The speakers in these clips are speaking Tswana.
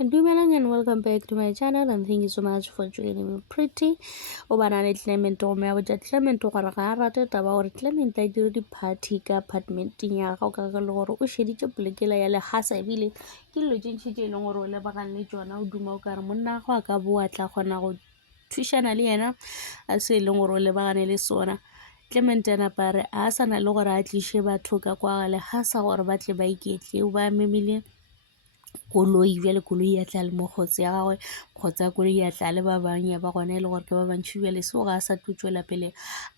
Dumelang and welcome back to my channel, and thank you so much for joining me. Pretty o banane Clement o me a Clement o gore ga a rate taba gore Clement a dire di-party ka apartmenteng ya gago ka le gore o sheditse polekela ya legasa ebile ke dilo tše ntšhi tše e leng gore o lebagane le tsona o duma o kare monna go a ka bo a tla kgona go thušana le yena a se e leng gore o lebagane le sona. Clement a napa re a sa na le gore a tliše batho ka kwa legasa gore ba tle ba iketle o ba memile koloi bjale koloi ya tla le mokgotsi ya gagwe kgotsa koloi ya tla le ba bang ya ba gona e le gore ke ba bantšhi bjale seo ga a sa tlo tšwela pele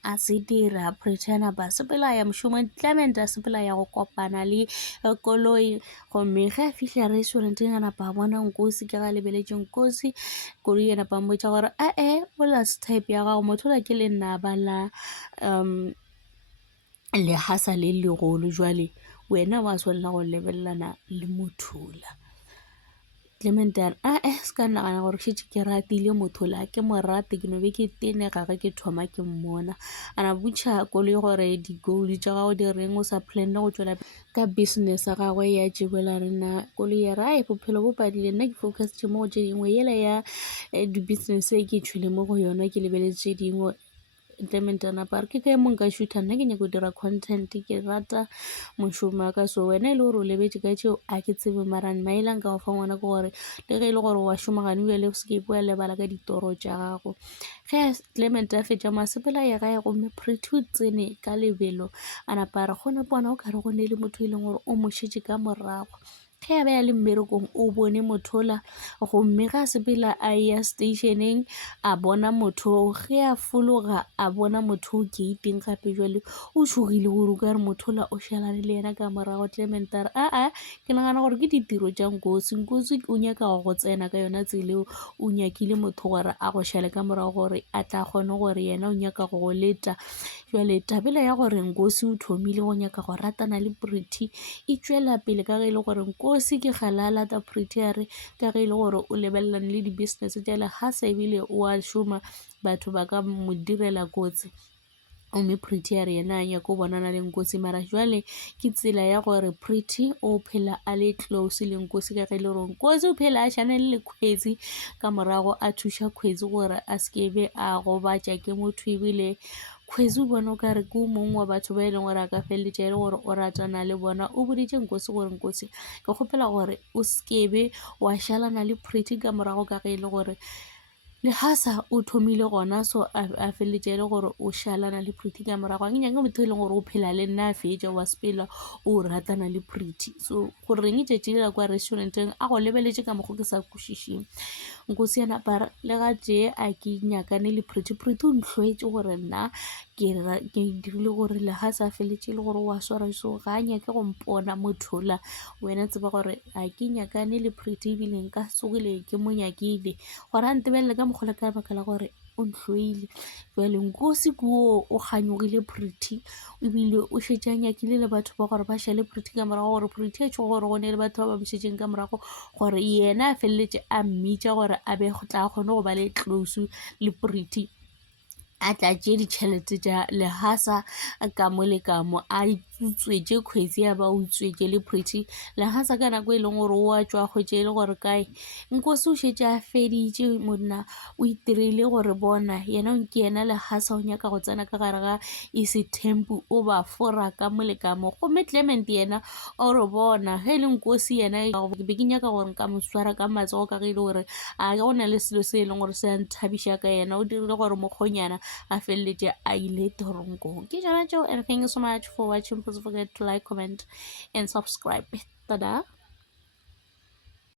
a se dira. Pretty a napa a sepela ya mošomong Clement a sepela ya go kopana le koloi gomme ge a fitlha restauranteng a napa a bona Nkosi ke ga lebeletše Nkosi koloi ya napa a mmotša gore o last type ya gago motho la ke le nna ba la legasa le legolo jwale wena wa swanela go lebelelana le mothola. Clement a re se ka nagana gore šetše ke ratile mothola ke mo rate ke no be ke tene gage ke thoma ke mmona a na botša koloi gore di-goal tša gago di reng o sa planne go tšwela ka business a gagwe ya jebola rena koloi ya re bophelo bo padile nna ke focusitše mo go tše dingwe yela ya di-business e ke tšhwile mo go yona ke lebeletse tše dingwe. Clement a napa re ke kae mo nka shoota nna ke nyako dira content ke rata mošomo wa ka so wena e le gore o lebetse ka tšeo a ke tsebe marang maelang ka go fa ngwana ke gore le ge e le gore wa šomagane bjale se ke boa lebala ka ditoro tša gago. Ge Clement a fetša masepela ya gae gomme Pretty o tsene ka lebelo a napa a re gone bona o kare go ne le motho e leng gore o mošetše ka morago ge a be ya le mmerekong o bone mothola gomme ga sepela a ya stationeng a bona motho ge a fologa a bona motho o gating gape jwale o tšhogile gore o ka re mothola o šalane le yena ka morago. Clement a re ke nagana gore ke ditiro tša Nkosi o nyaka go tsena ka yona tseleo o nyakile motho gore a go šale ka morago gore a tla kgone gore yena o nyaka go go leta jwale tabela ya gore Nkosi o thomile go nyaka go ratana le Pretty e tšwela pele ka ge e le gore Nkosi ke galala ta Pretty a re ka ge e le gore o lebelelane le di-business tša legasa ebile o a šoma batho ba ka mo direla kotsi mme Pretty a re yena a nyako bonana le Nkosi mara jwale ke tsela ya gore Pretty o phela a le close le Nkosi ka ge le gore Nkosi o phela a šane le Khwetsi ka morago a thuša Khwetsi gore a sekebe a gobatša ke motho ebile Khwetsi o bona o kare ke o mongwe wa batho ba e leng gore a ka feleletša e le gore o ratana le bona o boditše Nkosi gore Nkosi ke kgopela gore o sekebe wa šalana le Pretty ka morago ka ge e le gore legasa o thomile gona so a feleletša e le gore o šalana le Pretty ka morago a nyake motho e leng gore o phela le nna a fetša wa sepela o ratana le Pretty so goreng tšatši le la kwa restauranteng a go lebeletše ka mokgwa ke sa kwešišeng. Nkosi ya napa le ga tšee a ke nyakane le Pretty o ntlhoetše gore nna ke dirile gore legasa a feleletše le gore wa swara so ga a nyake go mpona mothola wena tseba gore a ke nyakane le Pretty ebile nka tsogile ke mo nyakile gore a ntebelele ka mokgola ka baka la gore o ntlhoile jwale Nkosi kuo o kganyogile Pretty ebile o šetše a nyakile le batho ba gore ba šale Pretty ka morago gore Pretty a tšho gore go ne le batho ba ba mošetšeng ka morago gore yena a feleletše a mmitša gore a be go tla kgone go ba le close le Pretty a tla tšee ditšhelete tša legasa ka mo le ka mo a utswetše Khwetsi a ba utswetše le Pretty legasa ka nako e leng gore o a tšwa kgwetše e le gore kae Nkosi o šetše a feditše monna o itirile gore bona yena ke yena legasa o nyaka go tsena ka gare ga ese tempo o ba fora ka mo le ka mo gomme Clement yena o re bona ge e le Nkosi yena be ke nyaka gore nka mo swara ka matsogo ka ge e le gore a go na le selo se e leng gore se a nthabiša ka yena o dirile gore mokgonyana a feleletše a ile toronkong ke jona tšeo and thank you so much for watching. Please forget to like, comment and subscribe. Tada.